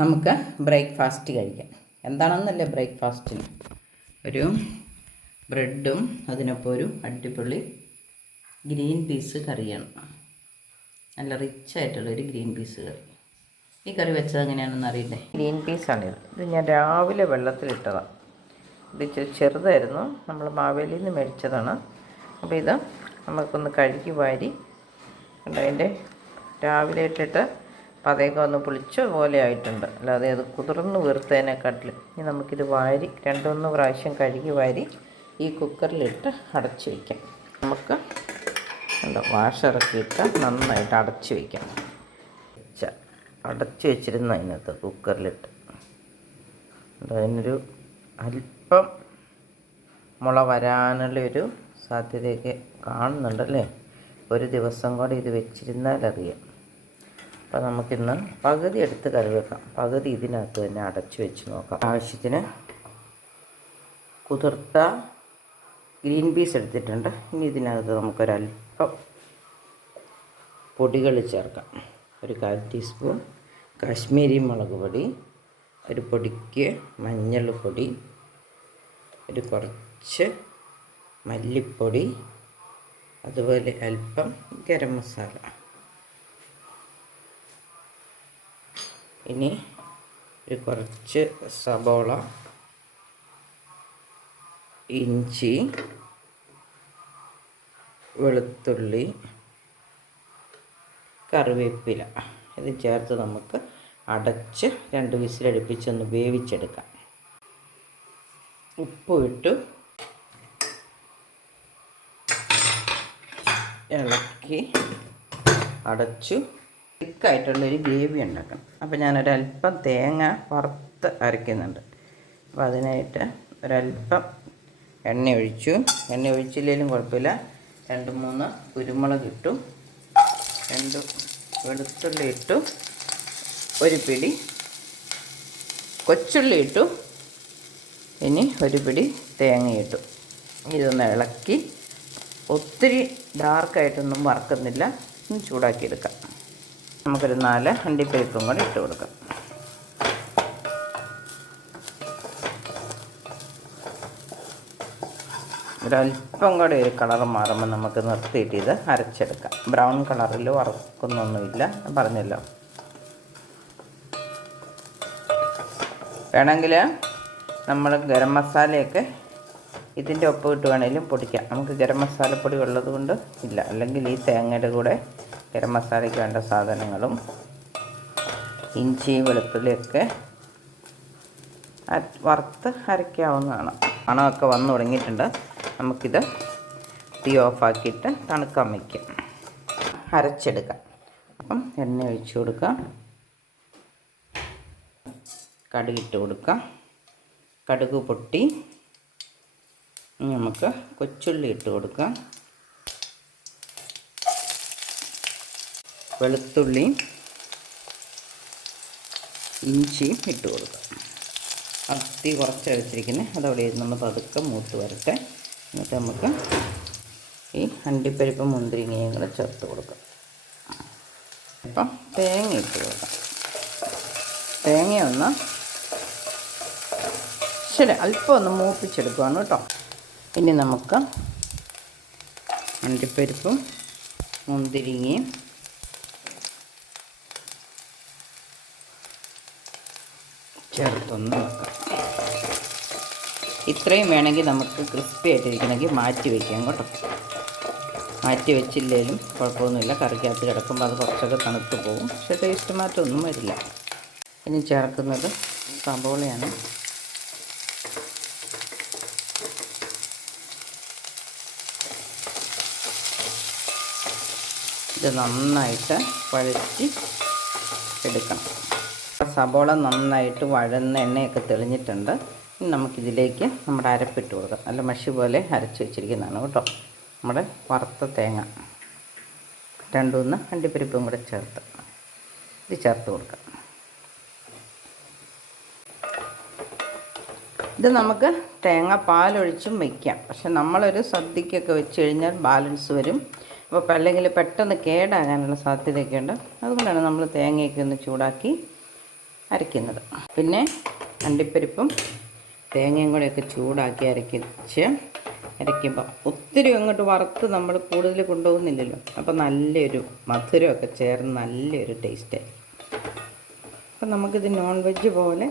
നമുക്ക് ബ്രേക്ക്ഫാസ്റ്റ് കഴിക്കാം. എന്താണെന്നല്ലേ ബ്രേക്ക്ഫാസ്റ്റിന് ഒരു ബ്രെഡും അതിനൊപ്പം ഒരു അടിപൊളി ഗ്രീൻ പീസ് കറിയാണ്. നല്ല റിച്ചായിട്ടുള്ളൊരു ഗ്രീൻ പീസ് കറി. ഈ കറി വെച്ചത് എങ്ങനെയാണെന്ന് അറിയില്ലേ? ഗ്രീൻ പീസാണിത്. ഇത് ഞാൻ രാവിലെ വെള്ളത്തിലിട്ടതാണ്. ഇത് ഇച്ചിരി ചെറുതായിരുന്നു, നമ്മൾ മാവേലിയിൽ നിന്ന് മേടിച്ചതാണ്. അപ്പോൾ ഇത് നമുക്കൊന്ന് കഴുകി വാരി അതിൻ്റെ രാവിലെ ഇട്ടിട്ട് പതയൊക്കെ ഒന്ന് പുളിച്ച പോലെ ആയിട്ടുണ്ട്. അല്ലാതെ അത് കുതിർന്ന് വീർത്തതിനെക്കാട്ടിലും ഇനി നമുക്കിത് വാരി 2-3 പ്രാവശ്യം കഴുകി വാരി ഈ കുക്കറിലിട്ട് അടച്ച് വയ്ക്കാം. നമുക്ക് വാഷറക്കിയിട്ട് നന്നായിട്ട് അടച്ച് വയ്ക്കാം. അടച്ച് വെച്ചിരുന്നു അതിനകത്ത് കുക്കറിലിട്ട്. അതിനൊരു അല്പം മുള വരാനുള്ളൊരു സാധ്യതയൊക്കെ കാണുന്നുണ്ടല്ലേ. ഒരു ദിവസം കൂടെ ഇത് വെച്ചിരുന്നാലറിയാം. അപ്പോൾ നമുക്കിന്ന് പകുതി എടുത്ത് കറി വെക്കാം, പകുതി ഇതിനകത്ത് തന്നെ അടച്ച് വെച്ച് നോക്കാം. ആവശ്യത്തിന് കുതിർത്ത ഗ്രീൻ പീസ് എടുത്തിട്ടുണ്ട്. ഇനി ഇതിനകത്ത് നമുക്കൊരല്പം പൊടികൾ ചേർക്കാം. ഒരു 1/4 ടീസ്പൂൺ കാശ്മീരി മുളക് പൊടി, ഒരു പൊടിക്ക് മഞ്ഞൾപ്പൊടി, ഒരു കുറച്ച് മല്ലിപ്പൊടി, അതുപോലെ അല്പം ഗരം മസാല. ഇനി ഒരു കുറച്ച് സബോള, ഇഞ്ചി, വെളുത്തുള്ളി, കറിവേപ്പില ഇത് ചേർത്ത് നമുക്ക് അടച്ച് 2 വിസിലടുപ്പിച്ചൊന്ന് വേവിച്ചെടുക്കാം. ഉപ്പ് ഇട്ട് ഇളക്കി അടച്ചു തിക്കായിട്ടുള്ളൊരു ഗ്രേവി ഉണ്ടാക്കണം. അപ്പോൾ ഞാനൊരല്പം തേങ്ങ വറുത്ത് അരയ്ക്കുന്നുണ്ട്. അപ്പോൾ അതിനായിട്ട് ഒരല്പം എണ്ണ ഒഴിച്ചില്ലെങ്കിലും കുഴപ്പമില്ല. 2-3 കുരുമുളക് ഇട്ടു, 2 വെളുത്തുള്ളി ഇട്ടു, ഒരു പിടി കൊച്ചുള്ളി ഇട്ടു, ഇനി ഒരു പിടി തേങ്ങ ഇട്ടു. ഇതൊന്ന് ഇളക്കി ഒത്തിരി ഡാർക്കായിട്ടൊന്നും വറുക്കുന്നില്ല, ഒന്ന് ചൂടാക്കിയെടുക്കാം. നമുക്കൊരു 4 അണ്ടിപ്പരിപ്പും കൂടെ ഇട്ട് കൊടുക്കാം. ഒരല്പം കൂടെ ഒരു കളർ മാറുമ്പോൾ നമുക്ക് നിർത്തിയിട്ട് ഇത് അരച്ചെടുക്കാം. ബ്രൗൺ കളറിൽ വറക്കുന്നൊന്നുമില്ല, പറഞ്ഞല്ലോ. വേണമെങ്കിൽ നമ്മൾ ഗരം മസാലയൊക്കെ ഇതിൻ്റെ ഒപ്പം ഇട്ട് വേണമെങ്കിലും പൊടിക്കാം. നമുക്ക് ഗരം മസാലപ്പൊടി ഉള്ളത് കൊണ്ട് ഇല്ല. അല്ലെങ്കിൽ ഈ തേങ്ങയുടെ കൂടെ ഗരം മസാലയ്ക്ക് വേണ്ട സാധനങ്ങളും ഇഞ്ചി വെളുത്തുള്ളിയൊക്കെ വറുത്ത് അരയ്ക്കാവുന്നതാണ്. മണമൊക്കെ വന്നു തുടങ്ങിയിട്ടുണ്ട്. നമുക്കിത് തീ ഓഫാക്കിയിട്ട് തണുക്കാൻ വയ്ക്കാം, അരച്ചെടുക്കാം. അപ്പം എണ്ണ ഒഴിച്ച് കൊടുക്കാം, കടുകിട്ട് കൊടുക്കാം. കടുക് പൊട്ടി നമുക്ക് കൊച്ചുള്ളി ഇട്ട് കൊടുക്കാം. വെളുത്തുള്ളിയും ഇഞ്ചിയും ഇട്ട് കൊടുക്കാം. തീ കുറച്ച് അരച്ചിരിക്കുന്നത് അതവിടെ ഇരുന്ന് പതുക്കെ മൂത്ത് വരട്ടെ. എന്നിട്ട് നമുക്ക് ഈ അണ്ടിപ്പരിപ്പ് മുന്തിരിങ്ങയും കൂടെ ചേർത്ത് കൊടുക്കാം. അപ്പം തേങ്ങ ഇട്ട് കൊടുക്കാം. തേങ്ങയൊന്ന് ശരി അല്പം ഒന്ന് മൂപ്പിച്ചെടുക്കുകയാണ് കേട്ടോ. ഇനി നമുക്ക് അണ്ടിപ്പരിപ്പും മുന്തിരിങ്ങയും ചേർത്തൊന്ന് വെക്കാം. ഇത്രയും വേണമെങ്കിൽ നമുക്ക് ക്രിസ്പി ആയിട്ടിരിക്കണമെങ്കിൽ മാറ്റി വയ്ക്കാം കേട്ടോ. മാറ്റി വെച്ചില്ലെങ്കിലും കുഴപ്പമൊന്നുമില്ല. കറിക്കകത്ത് കിടക്കുമ്പോൾ അത് കുറച്ചൊക്കെ തണുത്ത് പോകും, പക്ഷേ ടേസ്റ്റ് മാറ്റമൊന്നും വരില്ല. ഇനി ചേർക്കുന്നത് സബോളയാണ്. ഇത് നന്നായിട്ട് വഴറ്റി എടുക്കണം. സബോള നന്നായിട്ട് വഴന്ന എണ്ണയൊക്കെ തെളിഞ്ഞിട്ടുണ്ട്. ഇനി നമുക്കിതിലേക്ക് നമ്മുടെ അരപ്പിട്ട് കൊടുക്കാം. നല്ല മഷി പോലെ അരച്ച് വെച്ചിരിക്കുന്നതാണ് കേട്ടോ. നമ്മുടെ വറുത്ത തേങ്ങ 2-3 അണ്ടിപ്പരിപ്പും കൂടെ ചേർത്ത് ഇത് ചേർത്ത് കൊടുക്കാം. ഇത് നമുക്ക് തേങ്ങ പാലൊഴിച്ചും വയ്ക്കാം. പക്ഷെ നമ്മളൊരു സദ്യക്കൊക്കെ വെച്ച് കഴിഞ്ഞാൽ ബാലൻസ് വരും. അപ്പോൾ അല്ലെങ്കിൽ പെട്ടെന്ന് കേടാകാനുള്ള സാധ്യതയൊക്കെ ഉണ്ട്. അതുകൊണ്ടാണ് നമ്മൾ തേങ്ങയൊക്കെ ഒന്ന് ചൂടാക്കി അരയ്ക്കുന്നത്. പിന്നെ അണ്ടിപ്പരിപ്പും തേങ്ങയും കൂടെയൊക്കെ ചൂടാക്കി അരയ്ക്കുമ്പോൾ ഒത്തിരി അങ്ങോട്ട് വറുത്ത് നമ്മൾ കൂടുതൽ കൊണ്ടുപോകുന്നില്ലല്ലോ. അപ്പോൾ നല്ലൊരു മധുരമൊക്കെ ചേർന്ന് നല്ലൊരു ടേസ്റ്റായി. അപ്പം നമുക്കിത് നോൺ വെജ് പോലെ,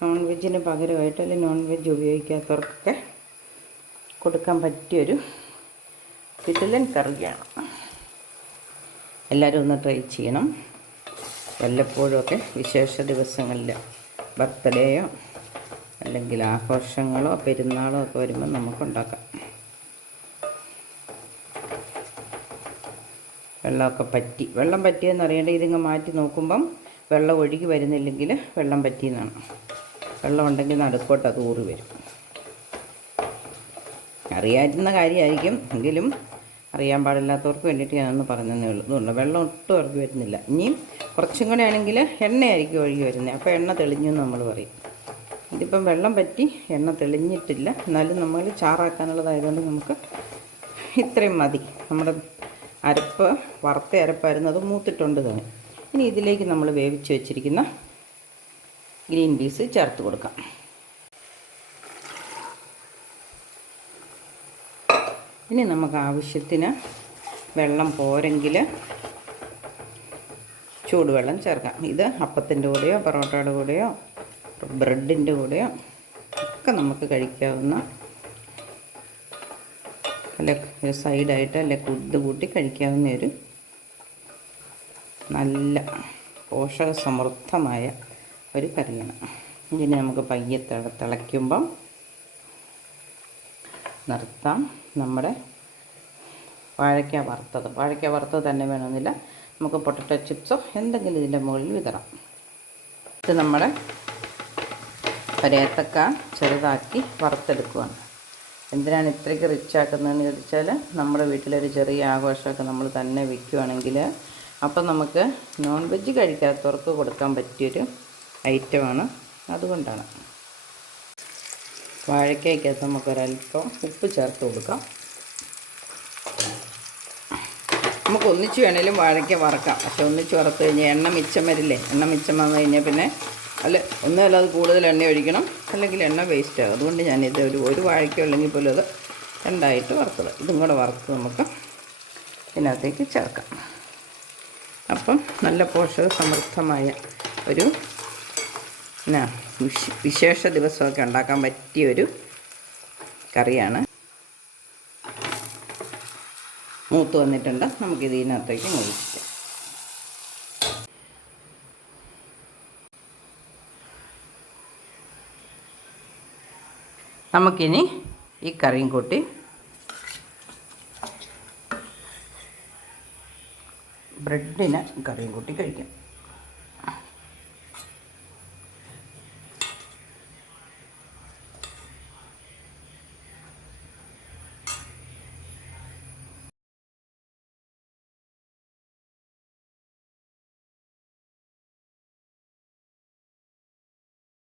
നോൺ വെജിന് പകരമായിട്ട് അല്ലെങ്കിൽ നോൺ വെജ് ഉപയോഗിക്കാത്തവർക്കൊക്കെ കൊടുക്കാൻ പറ്റിയൊരു കിടിലൻ കറിയാണ്. എല്ലാവരും ഒന്ന് ട്രൈ ചെയ്യണം. വല്ലപ്പോഴുമൊക്കെ വിശേഷ ദിവസങ്ങളിൽ ബർത്ത്ഡേയോ അല്ലെങ്കിൽ ആഘോഷങ്ങളോ പെരുന്നാളോ ഒക്കെ വരുമ്പോൾ നമുക്കുണ്ടാക്കാം. വെള്ളം പറ്റിയെന്ന് അറിയേണ്ട. ഇതിങ്ങ് മാറ്റി നോക്കുമ്പം വെള്ളം ഒഴുകി വരുന്നില്ലെങ്കിൽ വെള്ളം പറ്റിയെന്നാണ്. വെള്ളം ഉണ്ടെങ്കിൽ നടുക്കോട്ട് അത് ഊറി വരും. അറിയാവുന്ന കാര്യമായിരിക്കും, എങ്കിലും അറിയാൻ പാടില്ലാത്തവർക്ക് വേണ്ടിയിട്ട് ഞാനൊന്ന് പറഞ്ഞതേ ഉള്ളൂ. ഇതുകൊണ്ട് വെള്ളം ഒട്ടും ഒഴുകി വരുന്നില്ല. ഇനിയും കുറച്ചും കൂടെ ആണെങ്കിൽ എണ്ണയായിരിക്കും ഒഴുകി വരുന്നത്. അപ്പോൾ എണ്ണ തെളിഞ്ഞു എന്ന് നമ്മൾ പറയും. ഇതിപ്പം വെള്ളം പറ്റി എണ്ണ തെളിഞ്ഞിട്ടില്ല, എന്നാലും നമ്മൾ ചാറാക്കാനുള്ളതായതുകൊണ്ട് നമുക്ക് ഇത്രയും മതി. നമ്മുടെ വറുത്ത അരപ്പായിരുന്നു, അത് മൂത്തിട്ടുണ്ട് തന്നെ. ഇനി ഇതിലേക്ക് നമ്മൾ വേവിച്ച് വെച്ചിരിക്കുന്ന ഗ്രീൻ പീസ് ചേർത്ത് കൊടുക്കാം. ഇനി നമുക്ക് ആവശ്യത്തിന് വെള്ളം പോരെങ്കിൽ ചൂടുവെള്ളം ചേർക്കാം. ഇത് അപ്പത്തിൻ്റെ കൂടെയോ പൊറോട്ടയുടെ കൂടെയോ ബ്രെഡിൻ്റെ കൂടെയോ ഒക്കെ നമുക്ക് കഴിക്കാവുന്ന, അല്ല സൈഡായിട്ട് അല്ല ഇത് കൂട്ടി കഴിക്കാവുന്ന ഒരു നല്ല പോഷക സമൃദ്ധമായ ഒരു കറിയാണ്. ഇതിനെ നമുക്ക് പയ്യെ തിളയ്ക്കുമ്പം നിർത്താം. നമ്മുടെ വാഴയ്ക്ക വറുത്തത് തന്നെ വേണമെന്നില്ല, നമുക്ക് പൊട്ടറ്റോ ചിപ്സോ എന്തെങ്കിലും ഇതിൻ്റെ മുകളിൽ വിതറാം. ഇത് നമ്മുടെ ഏത്തക്ക ചെറുതാക്കി വറുത്തെടുക്കുകയാണ്. എന്തിനാണ് ഇത്രയ്ക്ക് റിച്ചാക്കുന്നതെന്ന് ചോദിച്ചാൽ, നമ്മുടെ വീട്ടിലൊരു ചെറിയ ആഘോഷമൊക്കെ നമ്മൾ തന്നെ വയ്ക്കുകയാണെങ്കിൽ അപ്പം നമുക്ക് നോൺ വെജ് കഴിക്കാത്തവർക്ക് കൊടുക്കാൻ പറ്റിയൊരു ഐറ്റമാണ്. അതുകൊണ്ടാണ് വാഴയ്ക്കകത്ത് നമുക്കൊരൽപ്പം ഉപ്പ് ചേർത്ത് കൊടുക്കാം. നമുക്ക് ഒന്നിച്ച് വേണേലും വാഴയ്ക്ക വറക്കാം. പക്ഷെ ഒന്നിച്ച് വറുത്ത് കഴിഞ്ഞാൽ എണ്ണ മിച്ചം വരില്ലേ. എണ്ണ മിച്ചം വന്നു കഴിഞ്ഞാൽ പിന്നെ ഒന്നുമല്ല, അത് കൂടുതൽ എണ്ണ ഒഴിക്കണം, അല്ലെങ്കിൽ എണ്ണ വേസ്റ്റ് ആകും. അതുകൊണ്ട് ഞാനിത് ഒരു വാഴയ്ക്ക അല്ലെങ്കിൽ പോലും അത് രണ്ടായിട്ട് വറുത്തത്. ഇതും കൂടെ വറുത്ത് നമുക്ക് ഇതിനകത്തേക്ക് ചേർക്കാം. അപ്പം നല്ല പോഷക സമൃദ്ധമായ ഒരു വിശേഷ ദിവസമൊക്കെ ഉണ്ടാക്കാൻ പറ്റിയൊരു കറിയാണ്. മൂത്ത് വന്നിട്ടുണ്ട്. നമുക്കിത് ഇതിനകത്തേക്ക് ഒഴിക്കാം. നമുക്കിനി ഈ കറിയും കൂട്ടി ബ്രെഡിന് കറിയും കൂട്ടി കഴിക്കാം.